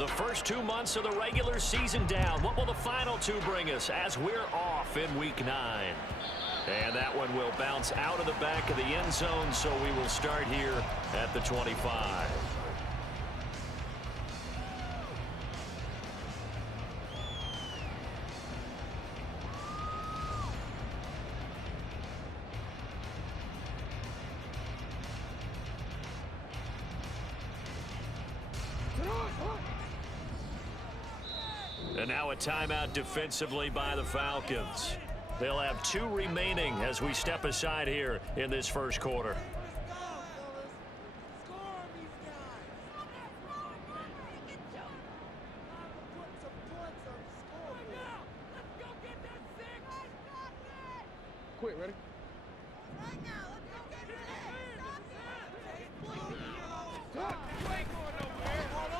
The first 2 months of the regular season down. What will the final two bring us as we're off in Week 9? And that one will bounce out of the back of the end zone, so we will start here at the 25. And now a timeout defensively by the Falcons. They'll have 2 remaining as we step aside here in this first quarter. Quick, ready?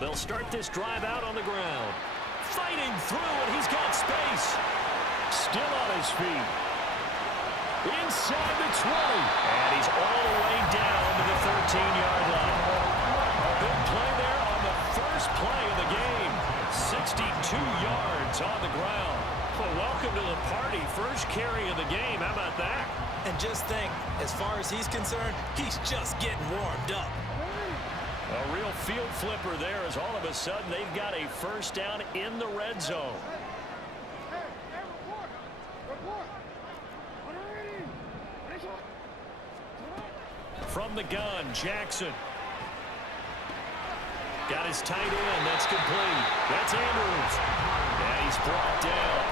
They'll start this drive out on the ground. Fighting through, and he's got space. Still on his feet. Inside the 20. And he's all the way down to the 13-yard line. A big play there on the first play of the game. 62 yards on the ground. Well, welcome to the party. First carry of the game. How about that? And just think, as far as he's concerned, he's just getting warmed up. A real field flipper there as all of a sudden they've got a first down in the red zone. From the gun, Jackson. Got his tight end. That's complete. That's Andrews. And he's brought down.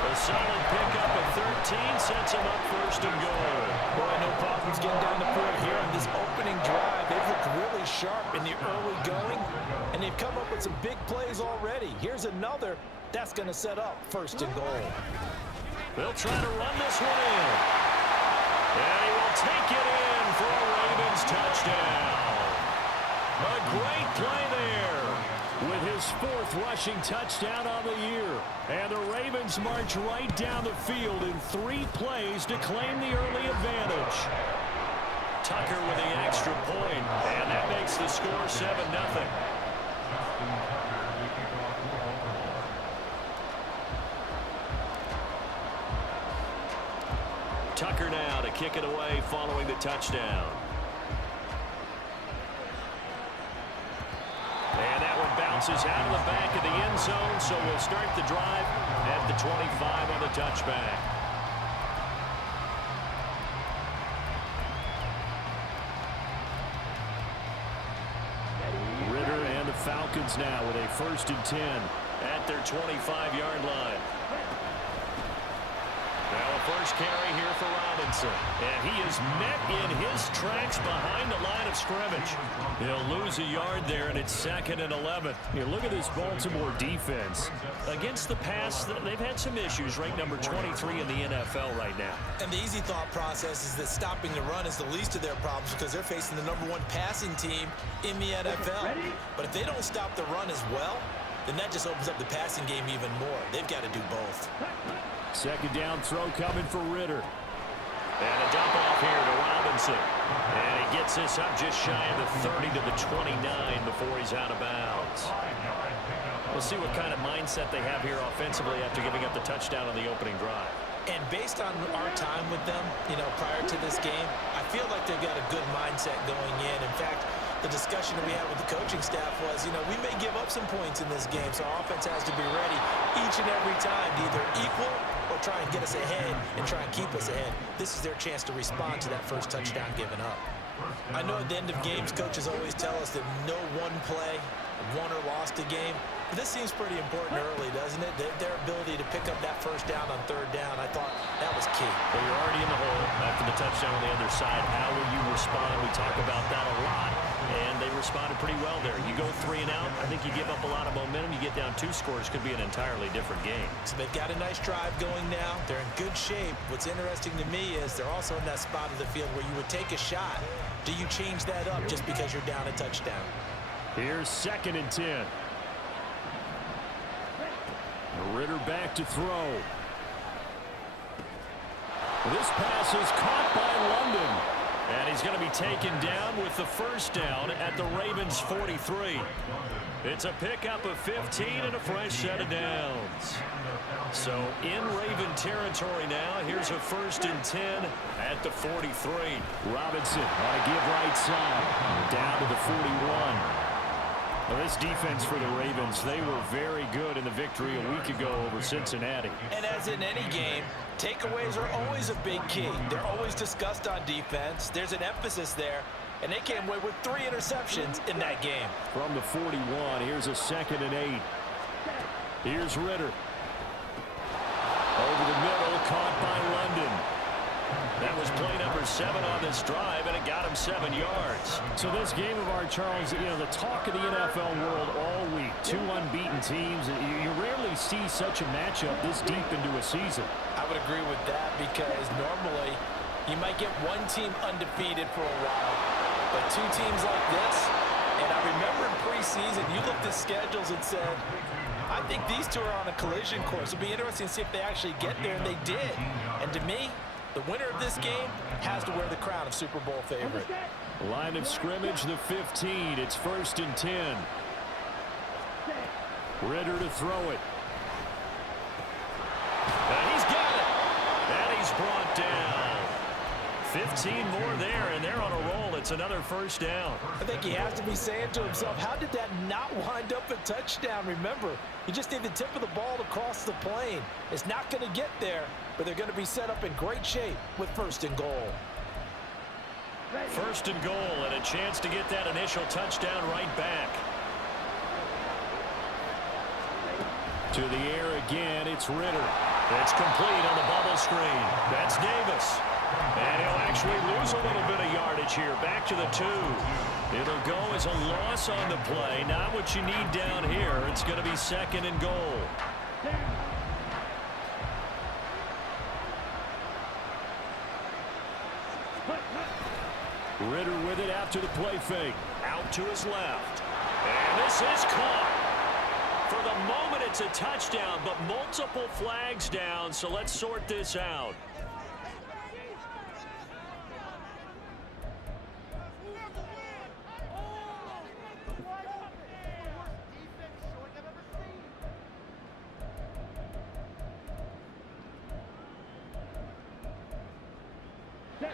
A solid pickup at 13 sets him up first and goal. Boy, no problems getting down the field here on this opening drive. They've looked really sharp in the early going, and they've come up with some big plays already. Here's another. That's going to set up first and goal. They'll try to run this one in. And he will take it in for a Ravens touchdown. A great play there with his 4th rushing touchdown on the year. And the Ravens march right down the field in 3 plays to claim the early advantage. Tucker with the extra point, and that makes the score 7-0. Tucker now to kick it away following the touchdown. And that one bounces out of the back of the end zone, so we'll start the drive at the 25 on the touchback. Ritter and the Falcons now with a 1st and 10 at their 25-yard line. Now a first carry here for Robinson. And he is met in his tracks behind the line of scrimmage. He'll lose a yard there, and it's 2nd and 11. Here, look at this Baltimore defense. Against the pass, they've had some issues. Ranked number 23 in the NFL right now. And the easy thought process is that stopping the run is the least of their problems because they're facing the #1 passing team in the NFL. But if they don't stop the run as well, then that just opens up the passing game even more. They've got to do both. 2nd down throw coming for Ritter. And a dump off here to Robinson. And he gets this up just shy of the 30 to the 29 before he's out of bounds. We'll see what kind of mindset they have here offensively after giving up the touchdown on the opening drive. And based on our time with them, prior to this game, I feel like they've got a good mindset going in. In fact, the discussion that we had with the coaching staff was, we may give up some points in this game, so our offense has to be ready each and every time to either equal or try and get us ahead and try and keep us ahead. This is their chance to respond to that first touchdown given up. I know at the end of games, coaches always tell us that no one play won or lost a game. But this seems pretty important early, doesn't it? Their ability to pick up that first down on 3rd down, I thought that was key. Well, you're already in the hole after the touchdown on the other side. How will you respond? We talk about that a lot, and they responded pretty well there. You go 3 and out, I think you give up a lot of momentum. You get down 2 scores, could be an entirely different game. So they've got a nice drive going now. They're in good shape. What's interesting to me is they're also in that spot of the field where you would take a shot. Do you change that up just because you're down a touchdown? Here's 2nd and 10. Ritter back to throw. This pass is caught by London. And he's going to be taken down with the first down at the Ravens' 43. It's a pickup of 15 and a fresh set of downs. So in Raven territory now, here's a 1st and 10 at the 43. Robinson on a give right side. Down to the 41. Well, this defense for the Ravens, they were very good in the victory a week ago over Cincinnati. And as in any game, takeaways are always a big key. They're always discussed on defense. There's an emphasis there, and they came away with 3 interceptions in that game. From the 41, here's a 2nd and 8. Here's Ritter. Over the middle, caught by London. That was play number 7 on this drive, and it got him 7 yards. So this game of our, Charles, you know, the talk of the NFL world all week, 2 unbeaten teams. You rarely see such a matchup this deep into a season. I would agree with that because normally you might get one team undefeated for a while, but 2 teams like this, and I remember in preseason you looked at schedules and said, I think these 2 are on a collision course. It'll be interesting to see if they actually get there, and they did. And to me, the winner of this game has to wear the crown of Super Bowl favorite. Line of scrimmage, the 15. It's 1st and 10. Ritter to throw it. And he's got it. And he's brought down. 15 more there, and they're on a roll. It's another 1st down. I think he has to be saying to himself, how did that not wind up a touchdown? Remember, you just need the tip of the ball to cross the plane. It's not going to get there, but they're going to be set up in great shape with 1st and goal. 1st and goal, and a chance to get that initial touchdown right back. To the air again, it's Ritter. It's complete on the bubble screen. That's Davis. And he'll actually lose a little bit of yardage here. Back to the 2. It'll go as a loss on the play. Not what you need down here. It's going to be 2nd and goal. Ritter with it after the play fake. Out to his left. And this is caught. For the moment, it's a touchdown, but multiple flags down, so let's sort this out.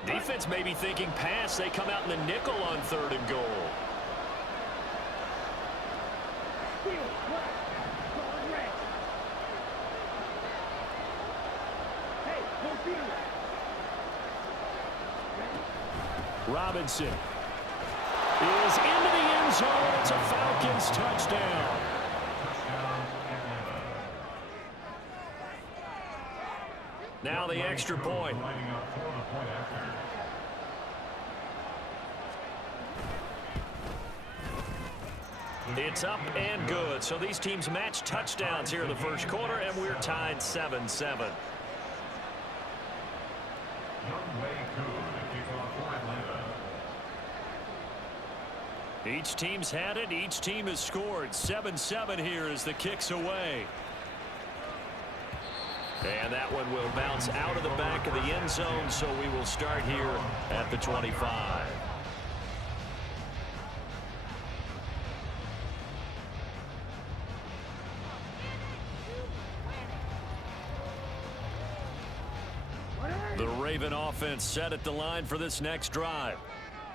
Defense may be thinking pass. They come out in the nickel on 3rd and goal. Robinson is into the end zone. It's a Falcons touchdown. Now the extra point. It's up and good. So these teams match touchdowns here in the 1st quarter, and we're tied 7-7. Each team's had it. Each team has scored. 7-7 here as the kick's away. And that one will bounce out of the back of the end zone, so we will start here at the 25. The Raven offense set at the line for this next drive.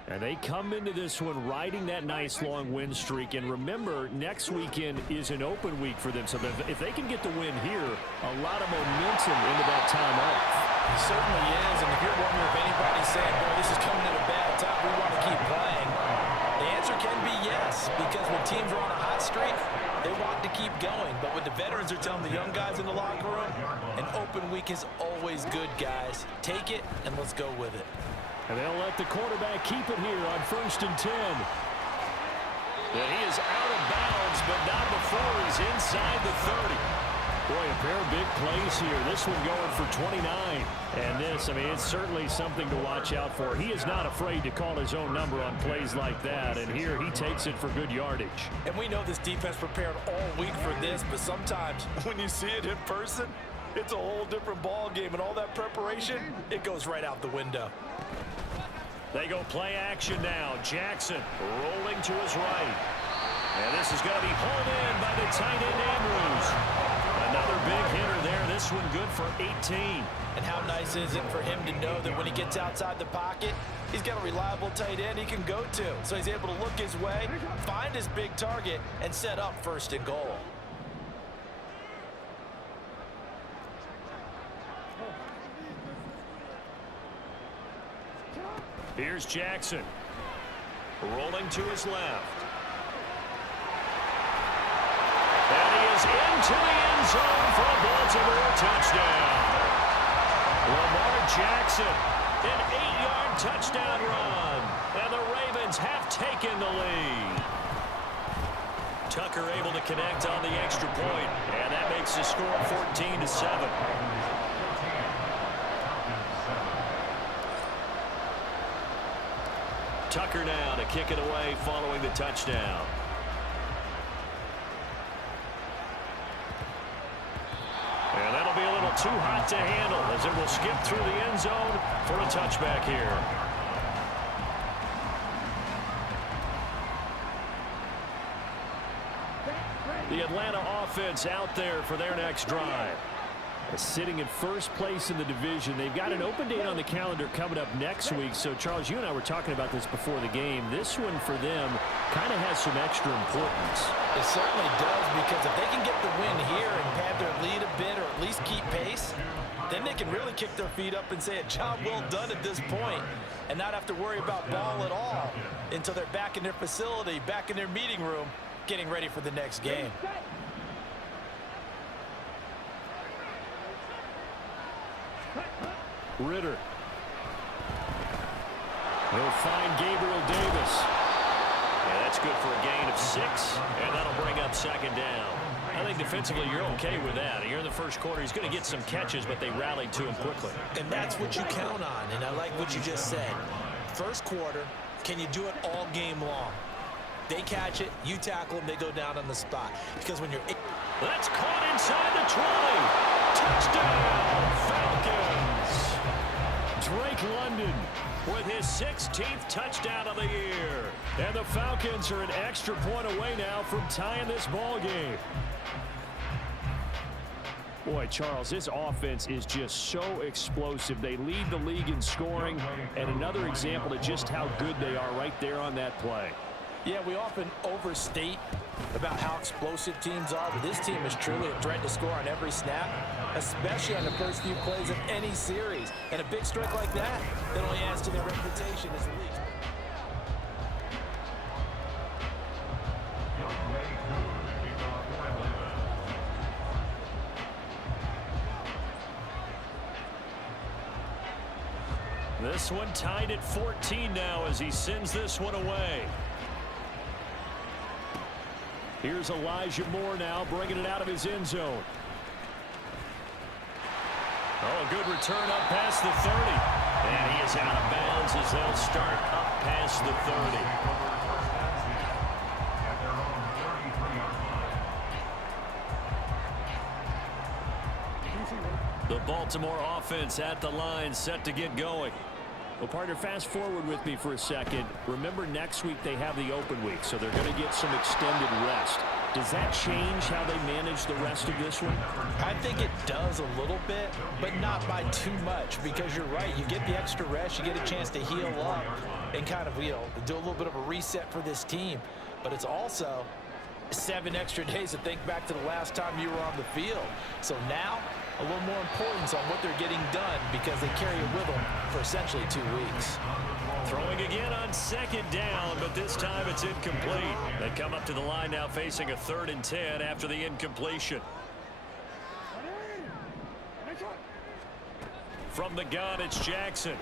And they come into this one riding that nice long win streak. And remember, next weekend is an open week for them. So if they can get the win here, a lot of momentum into that time off. It certainly is. And if you're wondering if anybody's saying, boy, this is coming at a bad time, we want to keep playing, the answer can be yes. Because when teams are on a hot streak, they want to keep going. But what the veterans are telling the young guys in the locker room, an open week is always good, guys. Take it, and let's go with it. And they'll let the quarterback keep it here on 1st and 10. And he is out of bounds, but not before he's inside the 30. Boy, a pair of big plays here. This one going for 29. And this, I mean, it's certainly something to watch out for. He is not afraid to call his own number on plays like that. And here he takes it for good yardage. And we know this defense prepared all week for this, but sometimes when you see it in person, it's a whole different ball game. And all that preparation, it goes right out the window. They go play action now. Jackson rolling to his right. And this is going to be hauled in by the tight end Andrews. Another big hitter there. This one good for 18. And how nice is it for him to know that when he gets outside the pocket, he's got a reliable tight end he can go to. So he's able to look his way, find his big target, and set up first and goal. Here's Jackson. Rolling to his left. And he is into the end zone for a Baltimore touchdown. Lamar Jackson, an 8-yard touchdown run. And the Ravens have taken the lead. Tucker able to connect on the extra point. And that makes the score 14-7. Tucker now to kick it away following the touchdown. And that'll be a little too hot to handle as it will skip through the end zone for a touchback here. The Atlanta offense out there for their next drive. Sitting in first place in the division. They've got an open date on the calendar coming up next week. So, Charles, you and I were talking about this before the game. This one for them kind of has some extra importance. It certainly does, because if they can get the win here and pad their lead a bit or at least keep pace, then they can really kick their feet up and say a job well done at this point and not have to worry about ball at all until they're back in their facility, back in their meeting room, getting ready for the next game. Ritter. He'll find Gabriel Davis. Yeah, that's good for a gain of 6, and that'll bring up second down. I think defensively you're okay with that. You're in the first quarter. He's going to get some catches, but they rallied to him quickly. And that's what you count on, and I like what you just said. First quarter, can you do it all game long? They catch it, you tackle them, they go down on the spot. Because when you're... That's caught inside the 20. Touchdown, Falcons. Drake London with his 16th touchdown of the year. And the Falcons are an extra point away now from tying this ball game. Boy, Charles, this offense is just so explosive. They lead the league in scoring, and another example of just how good they are right there on that play. Yeah, we often overstate about how explosive teams are, but this team is truly a threat to score on every snap, especially on the first few plays of any series. And a big strike like that only adds to their reputation as the league. This one tied at 14 now as he sends this one away. Here's Elijah Moore now bringing it out of his end zone. Oh, a good return up past the 30. And he is out of bounds as they'll start up past the 30. The Baltimore offense at the line, set to get going. Well, partner, fast forward with me for a second. Remember, next week they have the open week, so they're going to get some extended rest. Does that change how they manage the rest of this one? I think it does a little bit, but not by too much, because you're right. You get the extra rest, you get a chance to heal up and kind of, do a little bit of a reset for this team. But it's also 7 extra days to think back to the last time you were on the field. So now, a little more importance on what they're getting done because they carry it with them for essentially 2 weeks. Throwing again on second down, but this time it's incomplete. They come up to the line now facing a 3rd and 10 after the incompletion. From the gun, it's Jackson.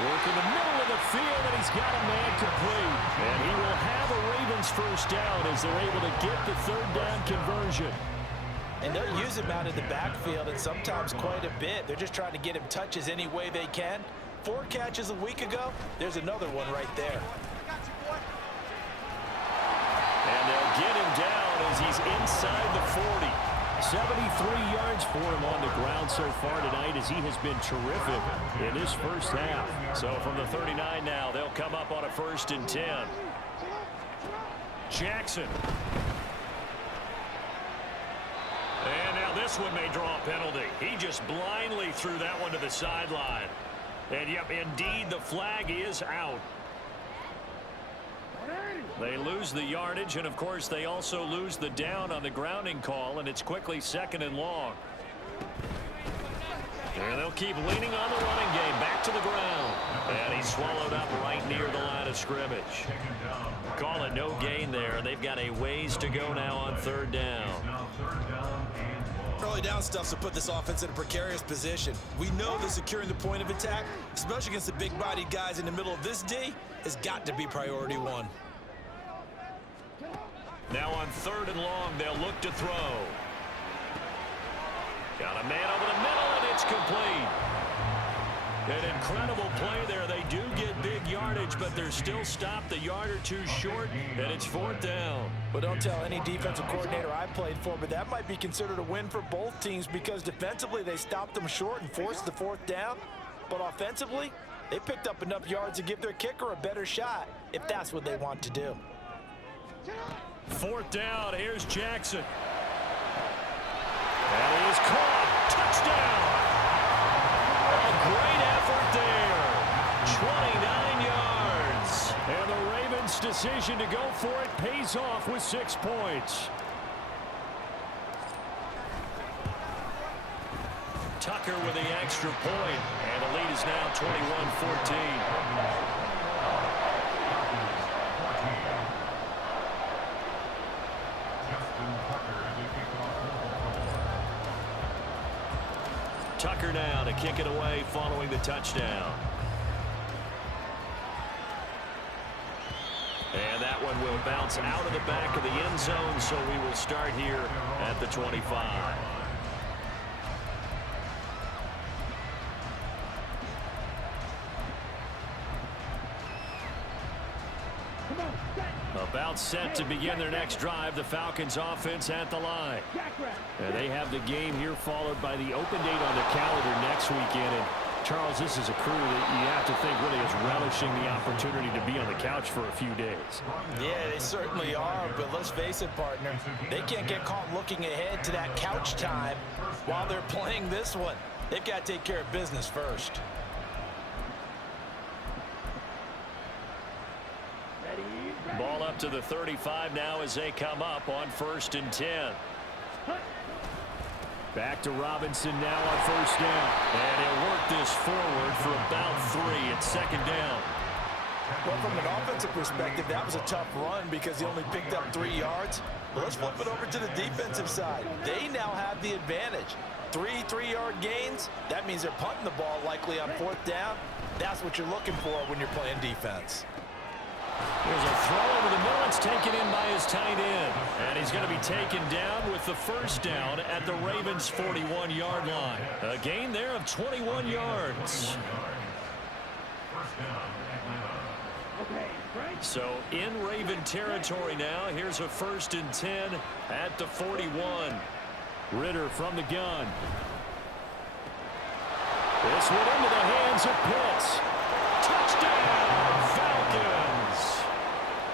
Working the middle of the field, and he's got a man complete. And he will have a Ravens first down as they're able to get the 3rd down conversion. And they'll use him out in the backfield, and sometimes quite a bit. They're just trying to get him touches any way they can. 4 catches a week ago. There's another one right there. And they'll get him down as he's inside the 40. 73 yards for him on the ground so far tonight as he has been terrific in this first half. So from the 39 now, they'll come up on a 1st and 10. Jackson. And now this one may draw a penalty. He just blindly threw that one to the sideline. And yep, indeed, the flag is out. They lose the yardage, and of course they also lose the down on the grounding call, and it's quickly 2nd and long. And they'll keep leaning on the running game. Back to the ground. And he's swallowed up right near the line of scrimmage. Call it no gain there. They've got a ways to go now on 3rd down. Early down stuff to put this offense in a precarious position. We know that securing the point of attack, especially against the big-bodied guys in the middle of this D, has got to be priority 1. Now on 3rd and long, they'll look to throw. Got a man over the middle, and it's complete. An incredible play there. They do get big yardage, but they're still stopped a yard or 2 short, and it's 4th down. Well, don't tell any defensive coordinator I played for, but that might be considered a win for both teams because defensively they stopped them short and forced the 4th down. But offensively, they picked up enough yards to give their kicker a better shot if that's what they want to do. 4th down. Here's Jackson. And he is caught. Touchdown. A great effort there. 29 yards. And the Ravens' decision to go for it pays off with 6 points. Tucker with the extra point. And the lead is now 21-14. Tucker now to kick it away following the touchdown. And that one will bounce out of the back of the end zone, so we will start here at the 25. About set to begin their next drive, the Falcons offense at the line. And they have the game here followed by the open date on their calendar next weekend. And Charles, this is a crew that you have to think really is relishing the opportunity to be on the couch for a few days. Yeah, they certainly are, but let's face it, partner. They can't get caught looking ahead to that couch time while they're playing this one. They've got to take care of business first. Ball up to the 35 now as they come up on 1st and 10. Back to Robinson now on 1st down. And he'll work this forward for about 3 at 2nd down. Well, from an offensive perspective, that was a tough run because he only picked up 3 yards. But let's flip it over to the defensive side. They now have the advantage. 3 3-yard gains, that means they're punting the ball likely on 4th down. That's what you're looking for when you're playing defense. There's a throw over the middle. It's taken in by his tight end. And he's going to be taken down with the 1st down at the Ravens' 41-yard line. A gain there of 21 yards. So in Raven territory now. Here's a 1st and 10 at the 41. Ritter from the gun. This one into the hands of Pitts. Touchdown, Falcons.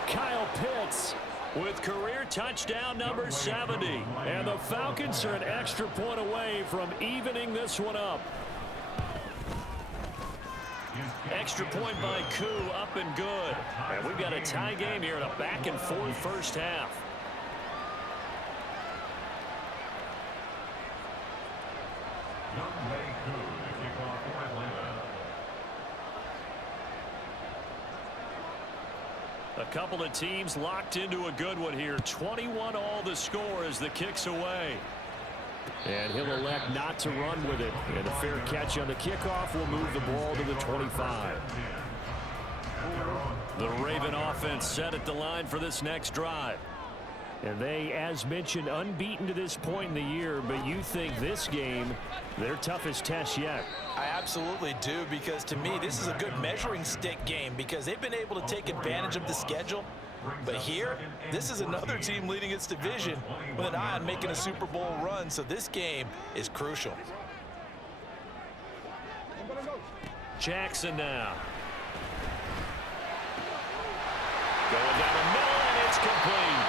Kyle Pitts with career touchdown number 70. And the Falcons are an extra point away from evening this one up. Extra point by Koo, up and good. And we've got a tie game here in a back-and-forth first half. A couple of teams locked into a good one here. 21 all the score as the kick's away. And he'll elect not to run with it. And a fair catch on the kickoff will move the ball to the 25. The Raven offense set at the line for this next drive. And they, as mentioned, unbeaten to this point in the year, but you think this game, their toughest test yet. I absolutely do, because to me, this is a good measuring stick game because they've been able to take advantage of the schedule. But here, this is another team leading its division with an eye on making a Super Bowl run, so this game is crucial. Jackson now. Going down the middle, and it's complete.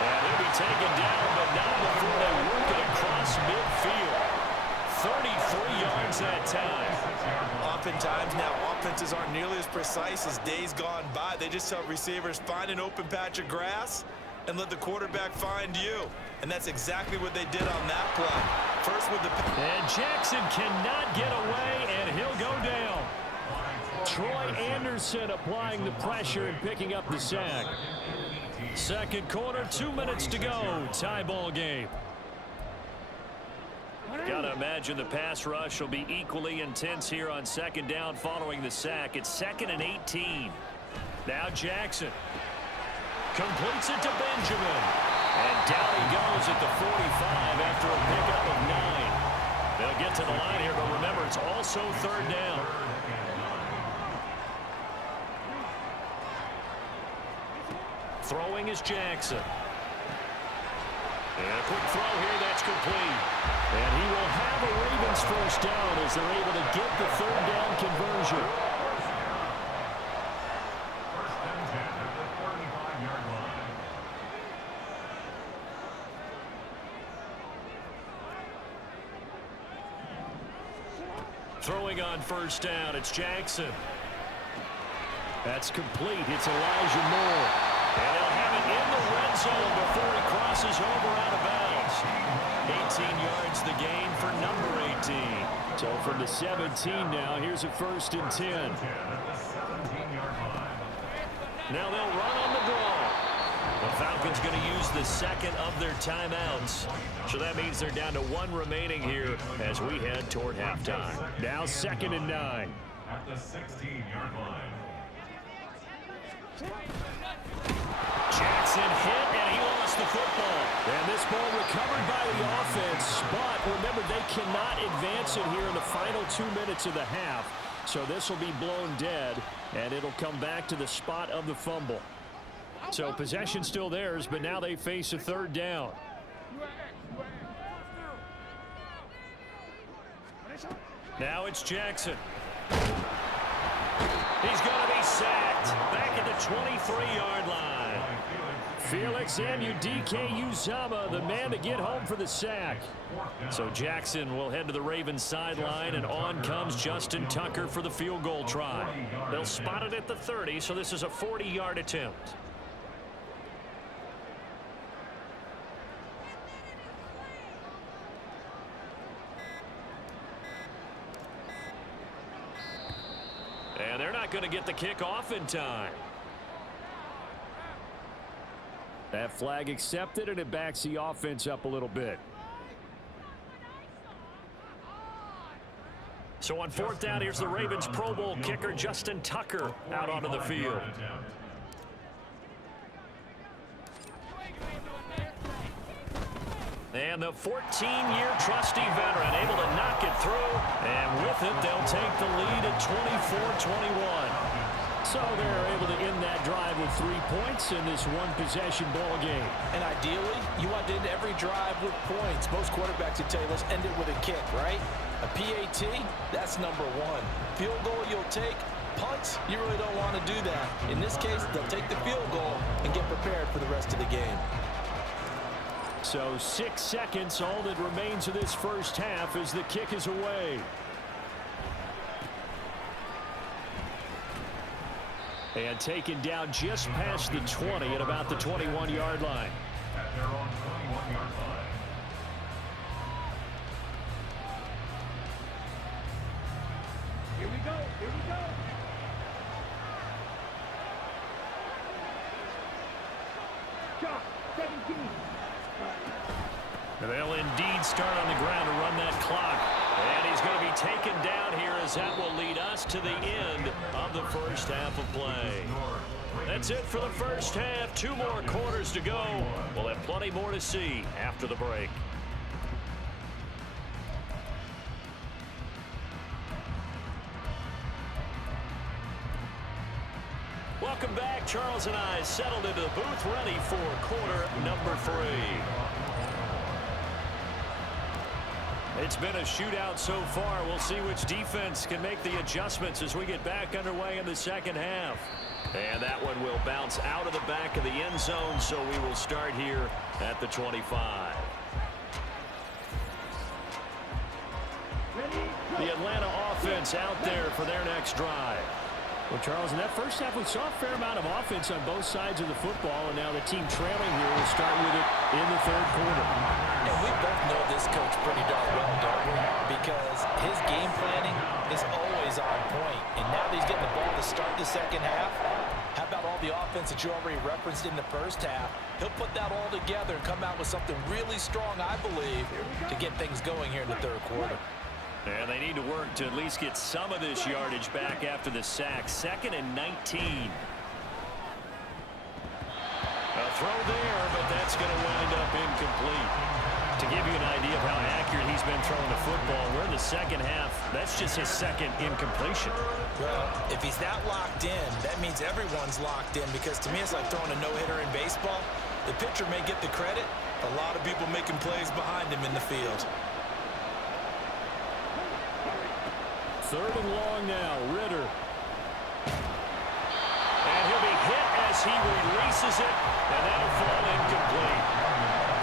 And he'll be taken down, but not before they work it across midfield. 33 yards that time. Oftentimes now, offenses aren't nearly as precise as days gone by. They just tell receivers, find an open patch of grass and let the quarterback find you. And that's exactly what they did on that play. First with the... And Jackson cannot get away, and he'll go down. Troy Anderson applying the pressure and picking up the sack. Second quarter, 2 minutes to go. Tie ball game. Got to imagine the pass rush will be equally intense here on second down following the sack. It's 2nd and 18. Now Jackson completes it to Benjamin. And down he goes at the 45 after a pickup of 9. They'll get to the line here, but remember, it's also third down. Throwing is Jackson. And a quick throw here, that's complete. And he will have a Ravens first down as they're able to get the third down conversion. First and 10 at the 45-yard line. Throwing on first down, it's Jackson. That's complete. It's Elijah Moore. And he'll have it in the red zone before he crosses over out of bounds. 18 yards the gain for number 18. So from the 17 now, here's a 1st and 10. Now they'll run on the draw. The Falcons going to use the second of their timeouts. So that means they're down to 1 remaining here as we head toward halftime. Now 2nd and 9. At the 16-yard line. Jackson hit, and he lost the football. And this ball recovered by the offense. But remember, they cannot advance it here in the final 2 minutes of the half. So this will be blown dead, and it'll come back to the spot of the fumble. So possession still theirs, but now they face a third down. Now it's Jackson. He's going to be sacked back at the 23-yard line. Felix Anudike-Uzomah, the man to get home for the sack. So Jackson will head to the Ravens sideline, and on comes Justin Tucker for the field goal try. They'll spot it at the 30, so this is a 40-yard attempt. And they're not going to get the kick off in time. That flag accepted, and it backs the offense up a little bit. So on 4th down, here's the Ravens Pro Bowl kicker Justin Tucker out onto the field. And the 14-year trusty veteran able to knock it through. And with it, they'll take the lead at 24-21. So they're able to end that drive with 3 points in this one-possession ball game. And ideally, you want to end every drive with points. Most quarterbacks would tell you, let's end it with a kick, right? A PAT, that's number 1. Field goal you'll take. Punts, you really don't want to do that. In this case, they'll take the field goal and get prepared for the rest of the game. So 6 seconds, all that remains of this first half as the kick is away. And taken down just past the 20 at about the 21-yard line. At their own 21-yard line. Here we go. Here we go. Shot 17. They'll indeed start on the ground to run that clock. And he's going to be taken down here as that will lead us to the end of the first half of play. That's it for the first half. 2 more quarters to go. We'll have plenty more to see after the break. Welcome back. Charles and I settled into the booth, ready for quarter number 3. It's been a shootout so far. We'll see which defense can make the adjustments as we get back underway in the second half. And that one will bounce out of the back of the end zone, so we will start here at the 25. The Atlanta offense out there for their next drive. Well, Charles, in that first half, we saw a fair amount of offense on both sides of the football, and now the team trailing here will start with it in the third quarter. And we both know this coach pretty darn well, don't we? Because his game planning is always on point. And now that he's getting the ball to start the second half, how about all the offense that you already referenced in the first half? He'll put that all together and come out with something really strong, I believe, to get things going here in the third quarter. And they need to work to at least get some of this yardage back after the sack. 2nd and 19. A throw there, but that's going to wind up incomplete. To give you an idea of how accurate he's been throwing the football, we're in the second half. That's just his second incompletion. Well, if he's that locked in, that means everyone's locked in, because to me it's like throwing a no-hitter in baseball. The pitcher may get the credit, a lot of people making plays behind him in the field. 3rd and long now, Ritter. And he'll be hit as he releases it, and that'll fall incomplete.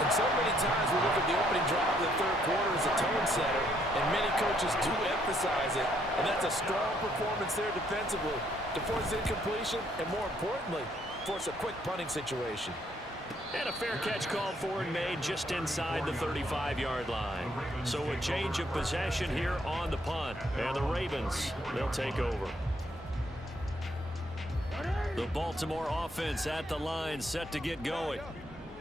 And so many times we look at the opening drive of the third quarter as a tone setter, and many coaches do emphasize it, and that's a strong performance there defensively to force incompletion and, more importantly, force a quick punting situation. And a fair catch called for and made just inside the 35-yard line. So a change of possession here on the punt. And the Ravens, they'll take over. The Baltimore offense at the line, set to get going.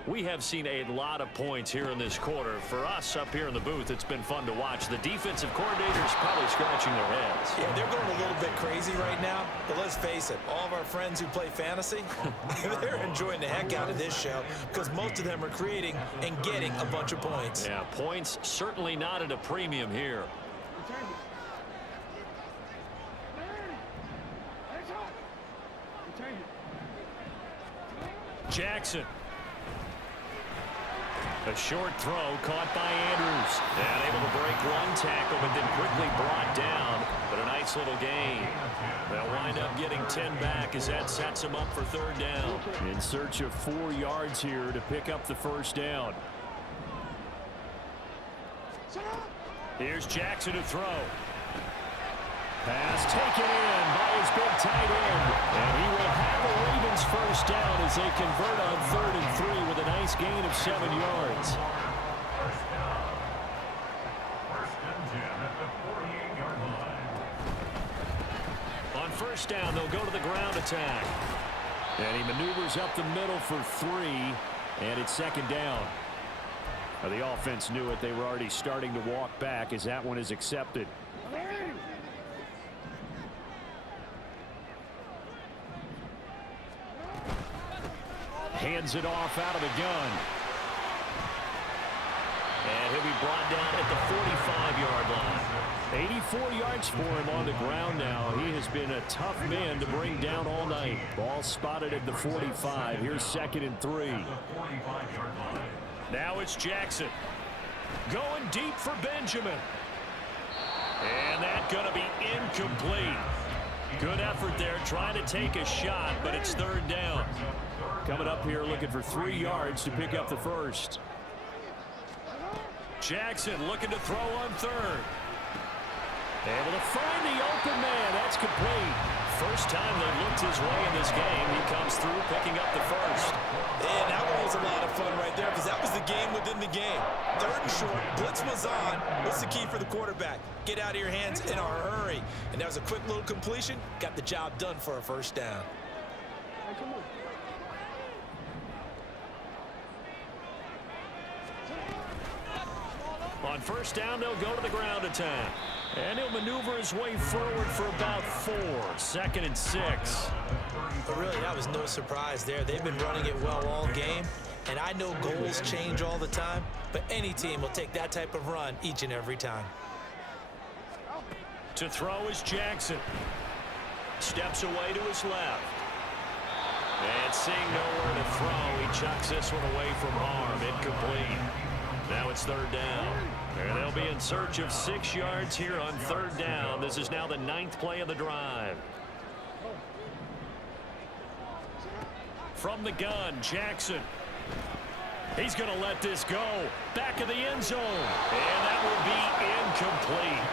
We have seen a lot of points here in this quarter. For us up here in the booth, it's been fun to watch. The defensive coordinators probably scratching their heads. Yeah, they're going a little bit crazy right now. But let's face it, all of our friends who play fantasy, they're enjoying the heck out of this show, because most of them are creating and getting a bunch of points. Yeah, points certainly not at a premium here. Jackson. A short throw caught by Andrews. And able to break one tackle, but then quickly brought down. But a nice little gain. They'll wind up getting 10 back as that sets them up for 3rd down. In search of 4 yards here to pick up the first down. Here's Jackson to throw. Pass taken in by his big tight end. And he will have a Ravens first down as they convert on 3rd and 3 with a nice gain of 7 yards. On 1st down, they'll go to the ground attack. And he maneuvers up the middle for 3, and it's 2nd down. Now, the offense knew it. They were already starting to walk back as that one is accepted. Hands it off out of the gun. And he'll be brought down at the 45-yard line. 84 yards for him on the ground now. He has been a tough man to bring down all night. Ball spotted at the 45. Here's 2nd and 3. Now it's Jackson. Going deep for Benjamin. And that's going to be incomplete. Good effort there, trying to take a shot, but it's 3rd down. Coming up here looking for 3 yards to pick up the first. Jackson looking to throw on 3rd. Able to find the open man. That's complete. First time they've looked his way in this game. He comes through picking up the first. And that one was a lot of fun right there, because that was the game within the game. 3rd and short, blitz was on. What's the key for the quarterback? Get out of your hands in a hurry. And that was a quick little completion. Got the job done for a first down. On 1st down, they'll go to the ground attack. And he'll maneuver his way forward for about 4. 2nd and 6. But really, that was no surprise there. They've been running it well all game. And I know goals change all the time, but any team will take that type of run each and every time. To throw is Jackson. Steps away to his left. And seeing nowhere to throw, he chucks this one away from harm. Incomplete. Now it's third down. And they'll be in search of 6 yards here on third down. This is now the 9th play of the drive. From the gun, Jackson. He's going to let this go. Back of the end zone. And that will be incomplete.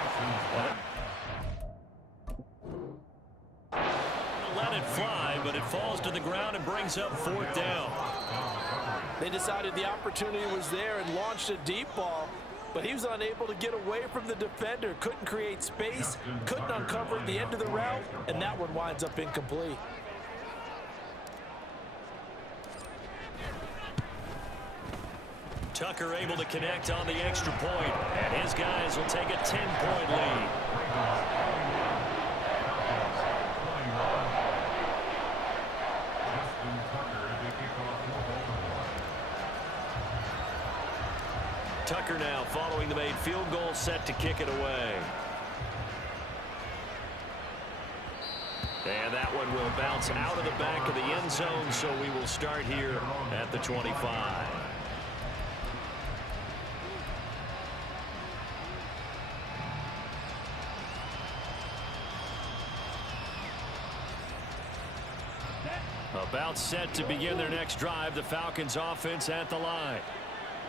Let it fly, but it falls to the ground and brings up fourth down. They decided the opportunity was there and launched a deep ball, but he was unable to get away from the defender. Couldn't create space, couldn't uncover at the end of the route, and that one winds up incomplete. Tucker able to connect on the extra point, and his guys will take a 10-point lead. Tucker now following the made field goal, set to kick it away. And that one will bounce out of the back of the end zone, so we will start here at the 25. About set to begin their next drive, the Falcons offense at the line.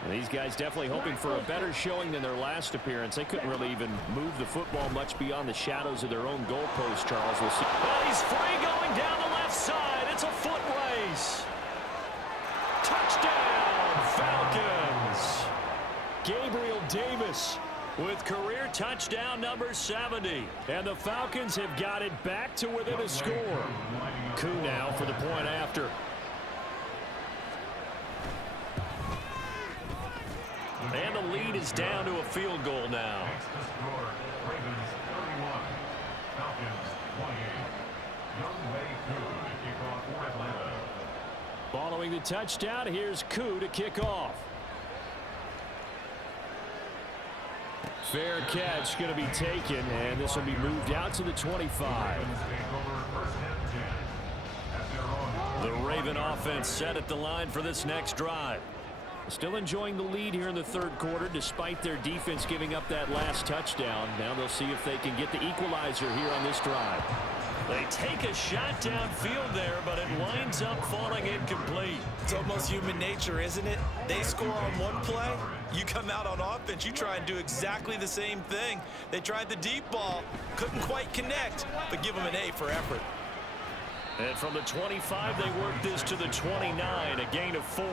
And these guys definitely hoping for a better showing than their last appearance. They couldn't really even move the football much beyond the shadows of their own goalpost, Charles. We'll see. Well, he's free going down the left side. It's a foot race. Touchdown, Falcons. Gabriel Davis with career touchdown number 70. And the Falcons have got it back to within a score. Koo now for the point after. And the lead is down to a field goal now. Ravens 31, Falcons 28. Younghoe Koo to kick off for Atlanta. Following the touchdown, here's Koo to kick off. Fair catch going to be taken, and this will be moved out to the 25. The Raven offense set at the line for this next drive. Still enjoying the lead here in the third quarter, despite their defense giving up that last touchdown. Now they'll see if they can get the equalizer here on this drive. They take a shot downfield there, but it winds up falling incomplete. It's almost human nature, isn't it? They score on one play, you come out on offense, you try and do exactly the same thing. They tried the deep ball, couldn't quite connect, but give them an A for effort. And from the 25, they work this to the 29, a gain of 4.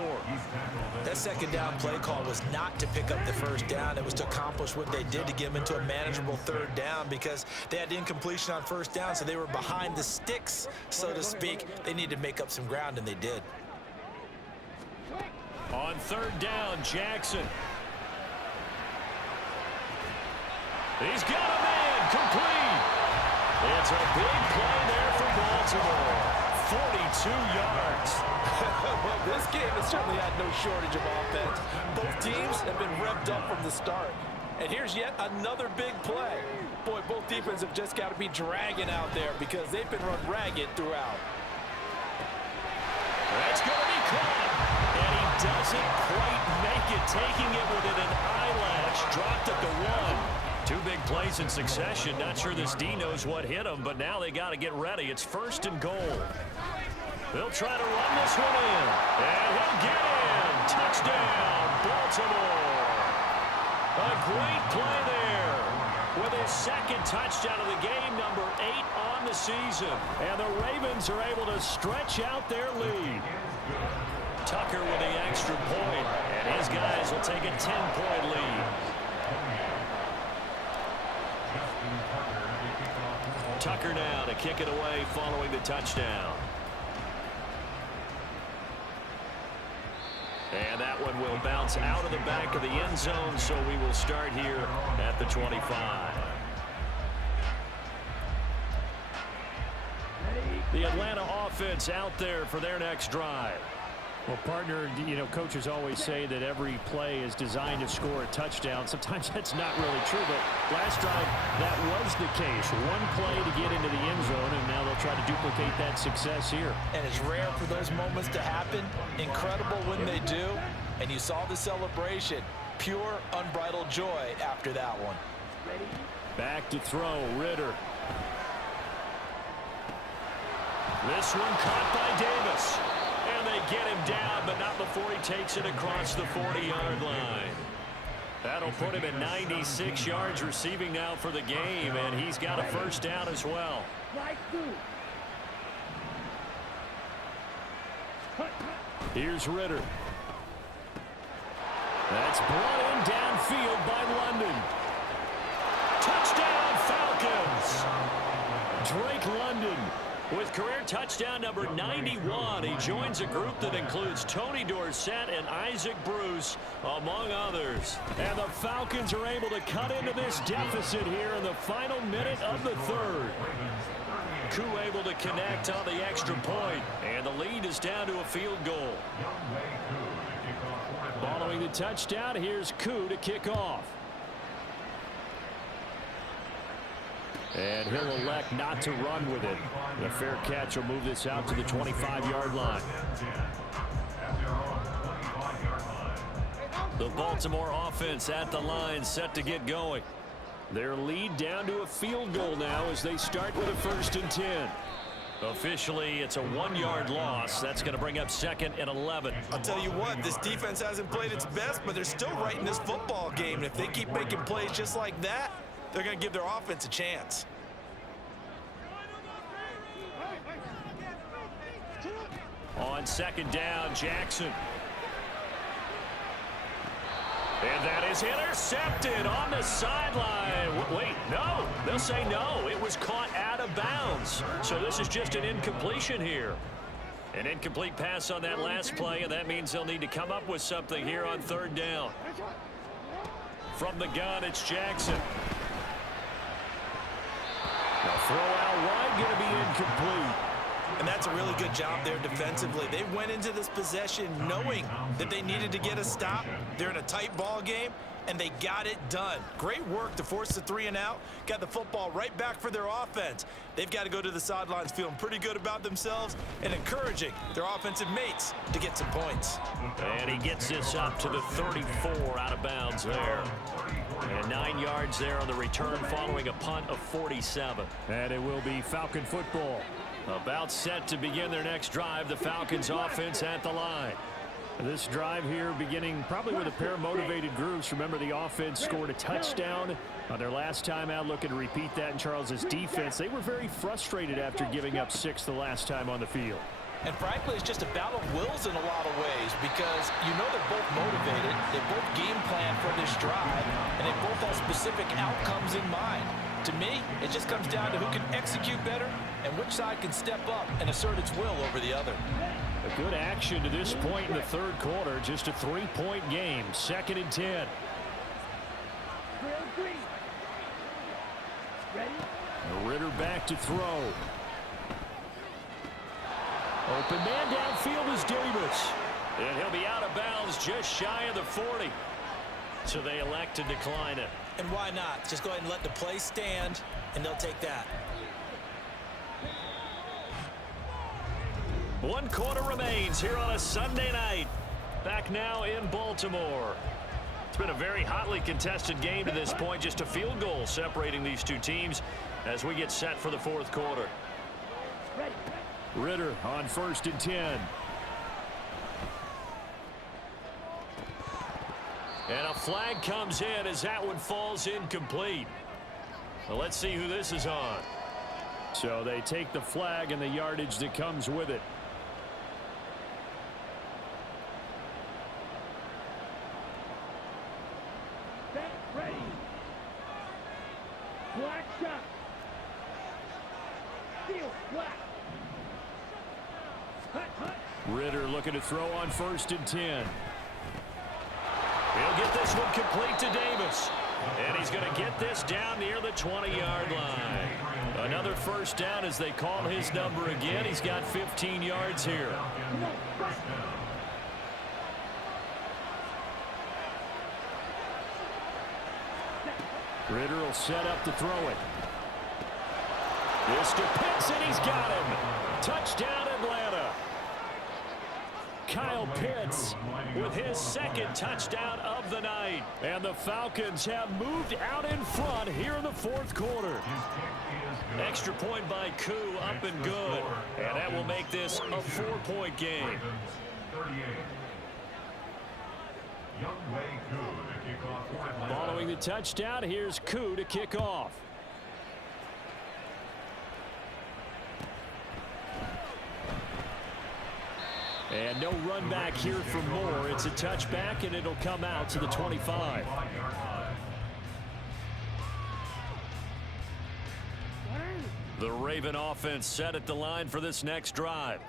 That second down play call was not to pick up the first down. It was to accomplish what they did to get them into a manageable third down because they had incompletion on first down, so they were behind the sticks, so to speak. They needed to make up some ground, and they did. On third down, Jackson. He's got a man, complete. It's a big play there for Baltimore. 42 yards. Well, this game has certainly had no shortage of offense. Both teams have been revved up from the start. And here's yet another big play. Boy, both defenses have just got to be dragging out there because they've been run ragged throughout. That's going to be caught. And he doesn't quite make it, taking it within an eyelash. Dropped at the 1. 2 big plays in succession. Not sure this D knows what hit him, but now they got to get ready. It's first and goal. They'll try to run this one in. And he'll get in. Touchdown, Baltimore. A great play there. With his second touchdown of the game, number 8 on the season. And the Ravens are able to stretch out their lead. Tucker with the extra point, and his guys will take a 10-point lead. Tucker now to kick it away following the touchdown. And that one will bounce out of the back of the end zone, so we will start here at the 25. The Atlanta offense out there for their next drive. Well, partner, you know, coaches always say that every play is designed to score a touchdown. Sometimes that's not really true, but last drive, that was the case. One play to get into the end zone, and now they'll try to duplicate that success here. And it's rare for those moments to happen. Incredible when they do. And you saw the celebration. Pure, unbridled joy after that one. Back to throw, Ritter. This one caught by Davis. And they get him down, but not before he takes it across the 40-yard line. That'll put him at 96 yards receiving now for the game, and he's got a first down as well. Here's Ritter. That's brought in downfield by London. Touchdown, Falcons! Drake London with career touchdown number 91. He joins a group that includes Tony Dorsett and Isaac Bruce, among others. And the Falcons are able to cut into this deficit here in the final minute of the third. Koo able to connect on the extra point, and the lead is down to a field goal. Following the touchdown, here's Koo to kick off. And he'll elect not to run with it. The fair catch will move this out to the 25-yard line. The Baltimore offense at the line, set to get going. Their lead down to a field goal now as they start with a 1st and 10. Officially, it's a 1-yard loss. That's going to bring up 2nd and 11. I'll tell you what, this defense hasn't played its best, but they're still right in this football game. And if they keep making plays just like that, they're going to give their offense a chance. On 2nd down, Jackson. And that is intercepted on the sideline. Wait, no. They'll say no. It was caught out of bounds. So this is just an incompletion here. An incomplete pass on that last play, and that means they'll need to come up with something here on 3rd down. From the gun, it's Jackson. Now throw out wide, going to be incomplete. And that's a really good job there defensively. They went into this possession knowing that they needed to get a stop. They're in a tight ball game, and they got it done. Great work to force the 3 and out. Got the football right back for their offense. They've got to go to the sidelines feeling pretty good about themselves and encouraging their offensive mates to get some points. And he gets this up to the 34 out of bounds there. And 9 yards there on the return following a punt of 47. And it will be Falcon football. About set to begin their next drive. The Falcons offense at the line. This drive here beginning probably with a pair of motivated groups. Remember, the offense scored a touchdown on their last time out. Looking to repeat that in Charles's defense. They were very frustrated after giving up 6 the last time on the field. And frankly, it's just a battle of wills in a lot of ways because you know they're both motivated. They both game plan for this drive, and they both have specific outcomes in mind. To me, it just comes down to who can execute better and which side can step up and assert its will over the other. A good action to this point in the 3rd quarter. Just a 3-point game. 2nd and 10. Ritter back to throw. Open man downfield is Davis. And he'll be out of bounds just shy of the 40. So they elect to decline it. And why not? Just go ahead and let the play stand, and they'll take that. 1 quarter remains here on a Sunday night. Back now in Baltimore. It's been a very hotly contested game to this point. Just a field goal separating these two teams as we get set for the 4th quarter. Ritter on 1st and 10. And a flag comes in as that one falls incomplete. Well, let's see who this is on. So they take the flag and the yardage that comes with it. Ready. Black shot. Steal. Black. Ritter looking to throw on 1st and 10. He'll get this one complete to Davis. And he's going to get this down near the 20-yard line. Another first down as they call his number again. He's got 15 yards here. Ritter will set up to throw it. This to Pitts, and he's got him. Touchdown, Atlanta. Kyle Pitts with his second touchdown of the night. And the Falcons have moved out in front here in the fourth quarter. Extra point by Koo, up and good. And that will make this a 4-point game. Following the touchdown, here's Koo to kick off. And no run back here for Moore. It's a touchback, and it'll come out to the 25. The Raven offense set at the line for this next drive.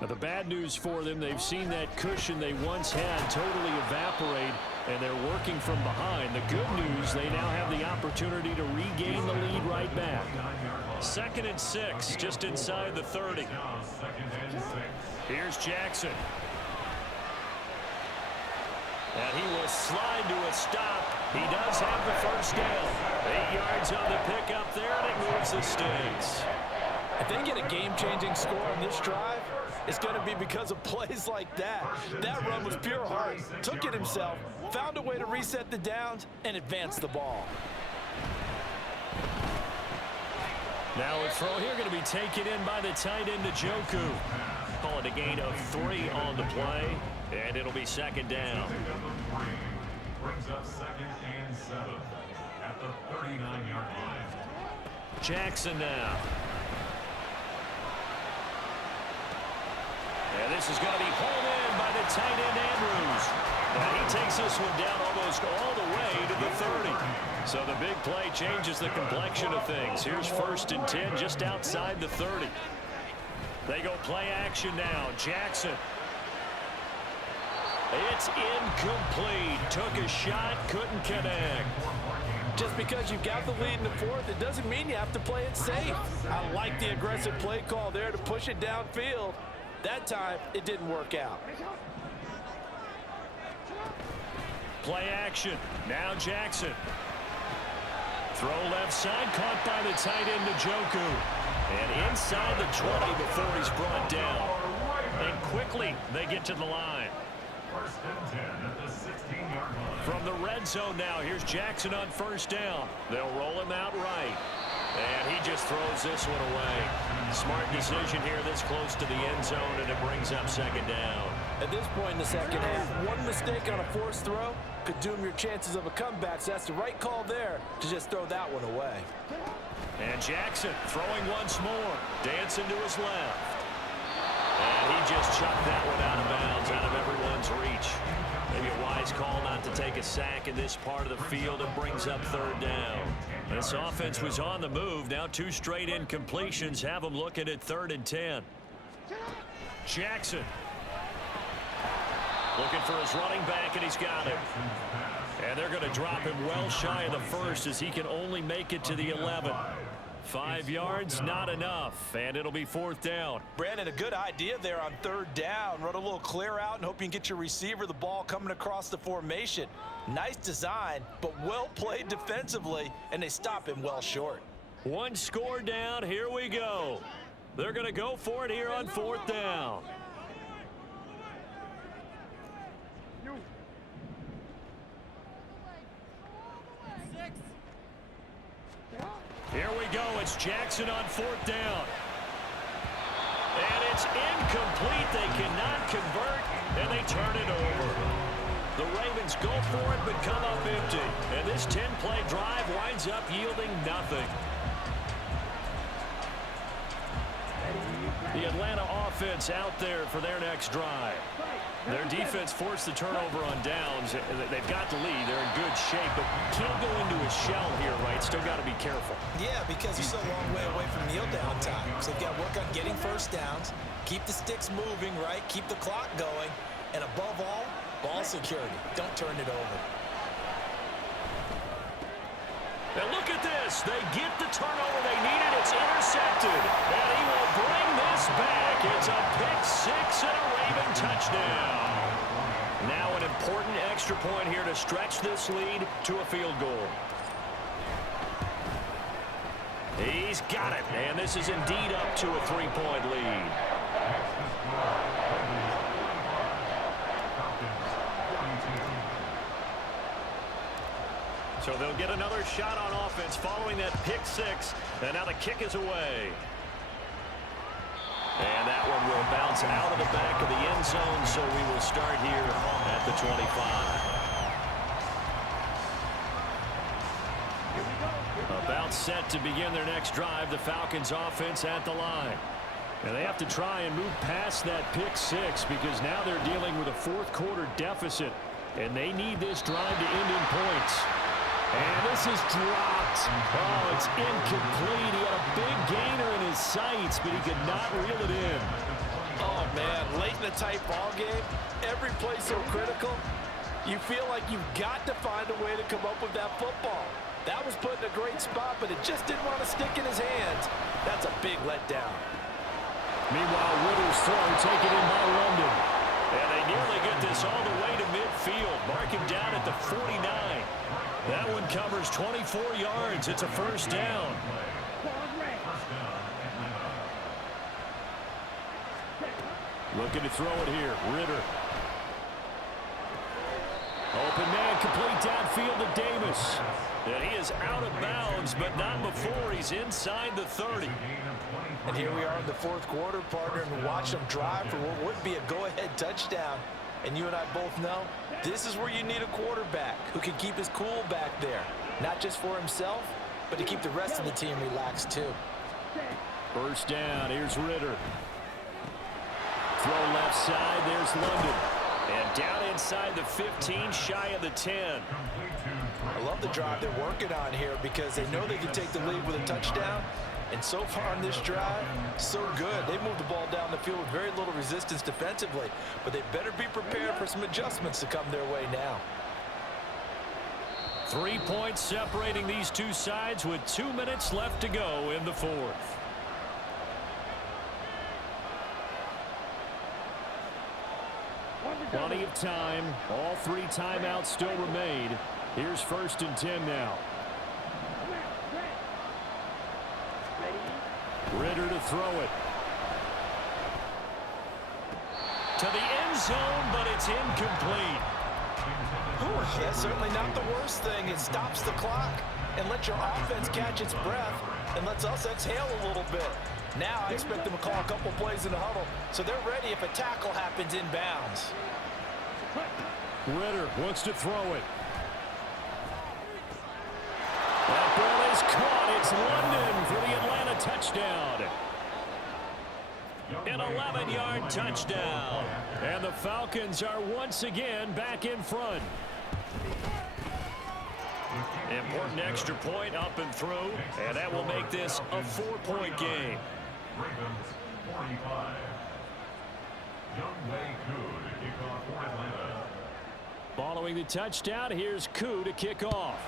Now, the bad news for them, they've seen that cushion they once had totally evaporate, and they're working from behind. The good news, they now have the opportunity to regain the lead right back. 2nd and 6, just inside the 30. Here's Jackson. And he will slide to a stop. He does have the first down. 8 yards on the pickup there, and it moves the sticks. If they get a game-changing score on this drive, it's going to be because of plays like that. That run was pure heart. Took it himself, found a way to reset the downs, and advance the ball. Now a throw here going to be taken in by the tight end, Njoku. Call it a gain of 3 on the play, and it'll be 2nd down. Brings up 2nd and 7 at the 39-yard line. Jackson now. And this is going to be hauled in by the tight end, Andrews. And he takes this one down almost all the way to the 30. So the big play changes the complexion of things. Here's 1st and 10 just outside the 30. They go play action now. Jackson. It's incomplete. Took a shot, couldn't connect. Just because you got the lead in the 4th, it doesn't mean you have to play it safe. I like the aggressive play call there to push it downfield. That time, it didn't work out. Play action. Now Jackson. Throw left side, caught by the tight end, Njoku. And inside the 20 before he's brought down. And quickly, they get to the line. 1st and 10 at the 16-yard line. From the red zone now, here's Jackson on 1st down. They'll roll him out right. And he just throws this one away. Smart decision here this close to the end zone, and it brings up 2nd down. At this point in the 2nd half, one mistake on a forced throw could doom your chances of a comeback, so that's the right call there to just throw that one away. And Jackson throwing once more, dancing to his left. And he just chucked that one out of bounds, out of everyone's reach. Maybe a wise call not to take a sack in this part of the field, and brings up 3rd down. This offense was on the move. Now 2 straight incompletions have them looking at 3rd and 10. Jackson looking for his running back, and he's got him. And they're going to drop him well shy of the 1st as he can only make it to the 11. 5 yards, not enough, and it'll be 4th down. Brandon, a good idea there on 3rd down. Run a little clear out and hope you can get your receiver the ball coming across the formation. Nice design, but well played defensively, and they stop him well short. 1 score down, here we go. They're going to go for it here on 4th down. Here we go. It's Jackson on 4th down. And it's incomplete. They cannot convert, and they turn it over. The Ravens go for it, but come up empty. And this 10-play drive winds up yielding nothing. The Atlanta offense out there for their next drive. Their defense forced the turnover on downs. They've got the lead. They're in good shape, but can't go into a shell here, right? Still got to be careful. Yeah, because you're still a long way away from kneel down time. So you've got to work on getting 1st downs, keep the sticks moving, right? Keep the clock going, and above all, ball security. Don't turn it over. And look at this. They get the turnover they needed. It's intercepted. And he will bring this back. It's a pick-6 and a Raven touchdown. Now an important extra point here to stretch this lead to a field goal. He's got it, and this is indeed up to a 3-point lead. So they'll get another shot on offense following that pick six, and now the kick is away. And that one will bounce out of the back of the end zone, so we will start here at the 25. About set to begin their next drive, the Falcons offense at the line. And they have to try and move past that pick six because now they're dealing with a fourth quarter deficit, and they need this drive to end in points. And this is dropped. Oh, it's incomplete. He had a big gainer in his sights, but he could not reel it in. Oh, man, late in a tight ball game, every play so critical, you feel like you've got to find a way to come up with that football. That was put in a great spot, but it just didn't want to stick in his hands. That's a big letdown. Meanwhile, Ritter's throw taken in by London. And they nearly get this all the way to midfield. Mark him down at the 49. That one covers 24 yards. It's a first down. Looking to throw it here. Ritter. Open man, complete downfield to Davis. And he is out of bounds, but not before he's inside the 30. And here we are in the fourth quarter, partner, and watch them drive for what would be a go-ahead touchdown. And you and I both know this is where you need a quarterback who can keep his cool back there. Not just for himself, but to keep the rest of the team relaxed too. First down, here's Ritter. Throw left side, there's London. And down inside the 15, shy of the 10. I love the drive they're working on here because they know they can take the lead with a touchdown. And so far on this drive, so good. They moved the ball down the field with very little resistance defensively, but they better be prepared for some adjustments to come their way now. 3 points separating these two sides with 2 minutes left to go in the fourth. Plenty of time. All 3 timeouts still remain. Here's 1st and 10 now. Ritter to throw it. To the end zone, but it's incomplete. Ooh, that's certainly not the worst thing. It stops the clock and lets your offense catch its breath and lets us exhale a little bit. Now I expect them to call a couple plays in the huddle so they're ready if a tackle happens inbounds. Ritter wants to throw it. That ball is caught. It's London for the Atlanta touchdown. An 11-yard touchdown. And the Falcons are once again back in front. Important extra point up and through, and that will make this a 4-point game. Ravens 45. Youngway Koo to kick off for Atlanta. Following the touchdown, here's Koo to kick off.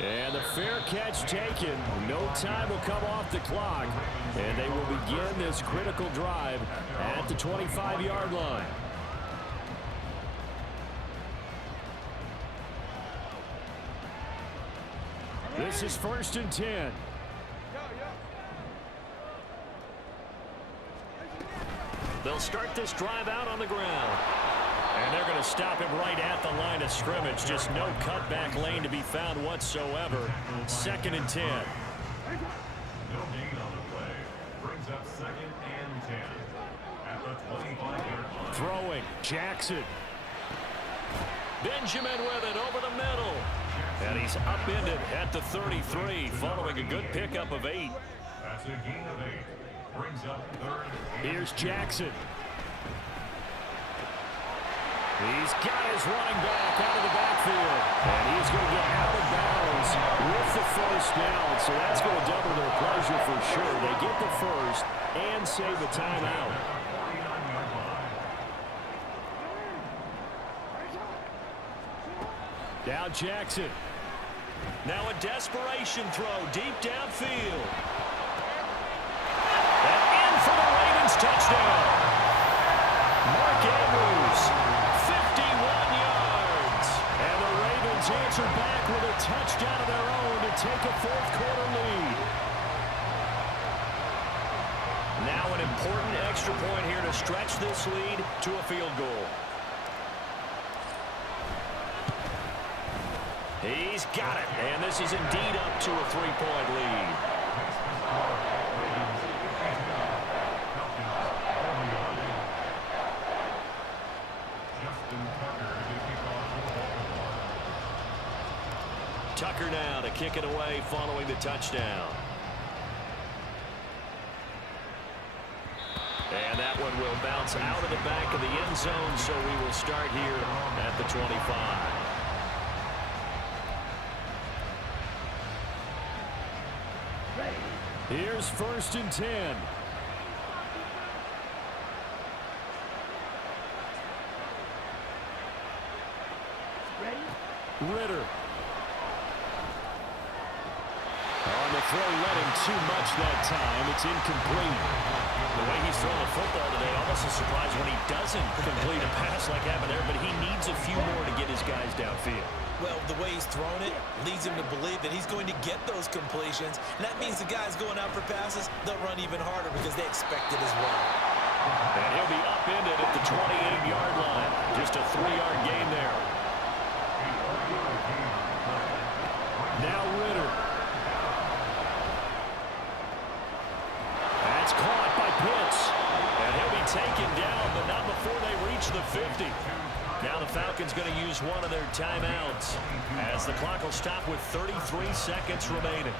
And the fair catch taken. No time will come off the clock. And they will begin this critical drive at the 25-yard line. This is 1st and 10. They'll start this drive out on the ground. And they're going to stop him right at the line of scrimmage. Just no cutback lane to be found whatsoever. 2nd and 10. No gain on the play. Brings up 2nd and 10. At the 25-yard line. Throwing, Jackson. Benjamin with it over the middle. And he's upended at the 33 following a good pickup of 8. That's a gain of 8. Brings up 3rd. Here's Jackson. He's got his running back out of the backfield. And he's going to get out of bounds with the first down. So that's going to double their pleasure for sure. They get the first and save a timeout. Now Jackson. Now a desperation throw deep downfield. And in for the Ravens touchdown. Mark Andrews, 51 yards. And the Ravens answer answer back with a touchdown of their own to take a fourth-quarter lead. Now an important extra point here to stretch this lead to a field goal. He's got it, and this is indeed up to a 3-point lead. Tucker now to kick it away following the touchdown. And that one will bounce out of the back of the end zone, so we will start here at the 25. Here's 1st and 10. Ritter. On the throw, led him too much that time. It's incomplete. The way he's throwing the football today, almost a surprise when he doesn't complete a pass like happened there, but he needs a few more to get his guys downfield. Well, the way he's thrown it leads him to believe that he's going to get those completions. And that means the guys going out for passes, they'll run even harder because they expect it as well. And he'll be upended at the 28-yard line. Just a 3-yard gain there. Now Ritter. That's caught by Pitts. And he'll be taken down, but not before they reach the 50. Now the Falcons going to use one of their timeouts as the clock will stop with 33 seconds remaining.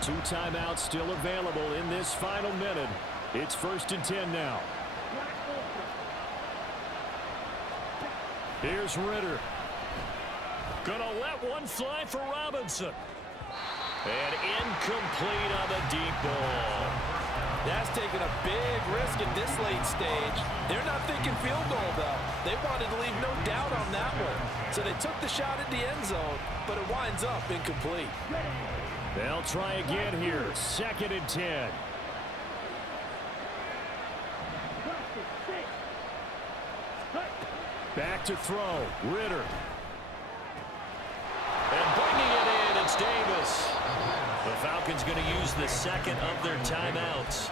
2 timeouts still available in this final minute. It's 1st and 10 now. Here's Ritter. Gonna let one fly for Robinson. And incomplete on the deep ball. That's taking a big risk at this late stage. They're not thinking field goal, though. They wanted to leave no doubt on that one. So they took the shot at the end zone, but it winds up incomplete. They'll try again here. 2nd and 10. Back to throw. Ritter. And bringing it in, it's Davis. The Falcons going to use the second of their timeouts.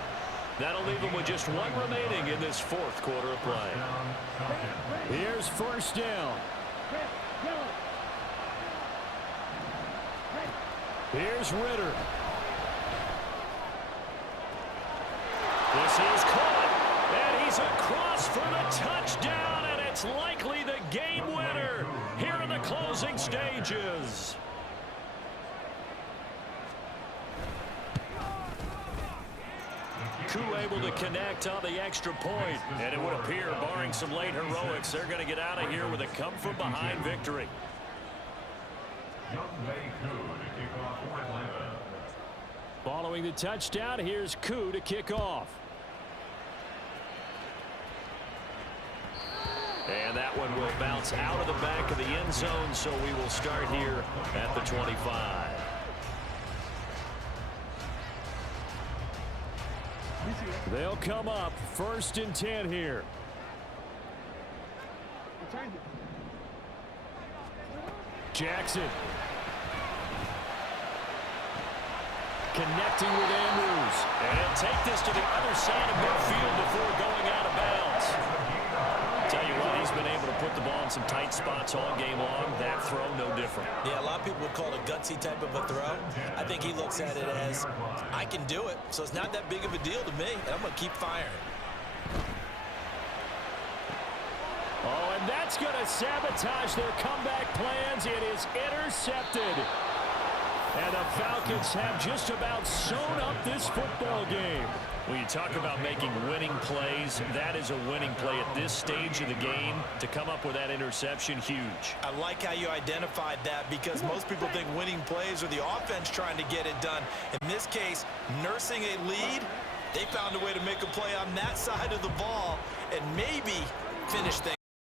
That'll leave them with just one remaining in this 4th quarter of play. Here's 1st down. Here's Ritter. This is caught, and he's across for the touchdown, and it's likely the game winner here in the closing stages. Koo able to connect on the extra point, and it would appear, barring some late heroics, they're going to get out of here with a come-from-behind victory. Following the touchdown, here's Koo to kick off. And that one will bounce out of the back of the end zone, so we will start here at the 25. They'll come up 1st and 10 here. Jackson. Connecting with Andrews. And he'll take this to the other side of midfield before going out of bounds. Tell you what, he's been able to put the ball in some tight spots all game long. That throw, no different. Yeah, a lot of people would call it a gutsy type of a throw. I think he looks at it as, I can do it, so it's not that big of a deal to me, and I'm going to keep firing. Oh, and that's going to sabotage their comeback plans. It is intercepted. And the Falcons have just about sewn up this football game. When you talk about making winning plays, that is a winning play at this stage of the game. To come up with that interception, huge. I like how you identified that because most people think winning plays are the offense trying to get it done. In this case, nursing a lead, they found a way to make a play on that side of the ball and maybe finish things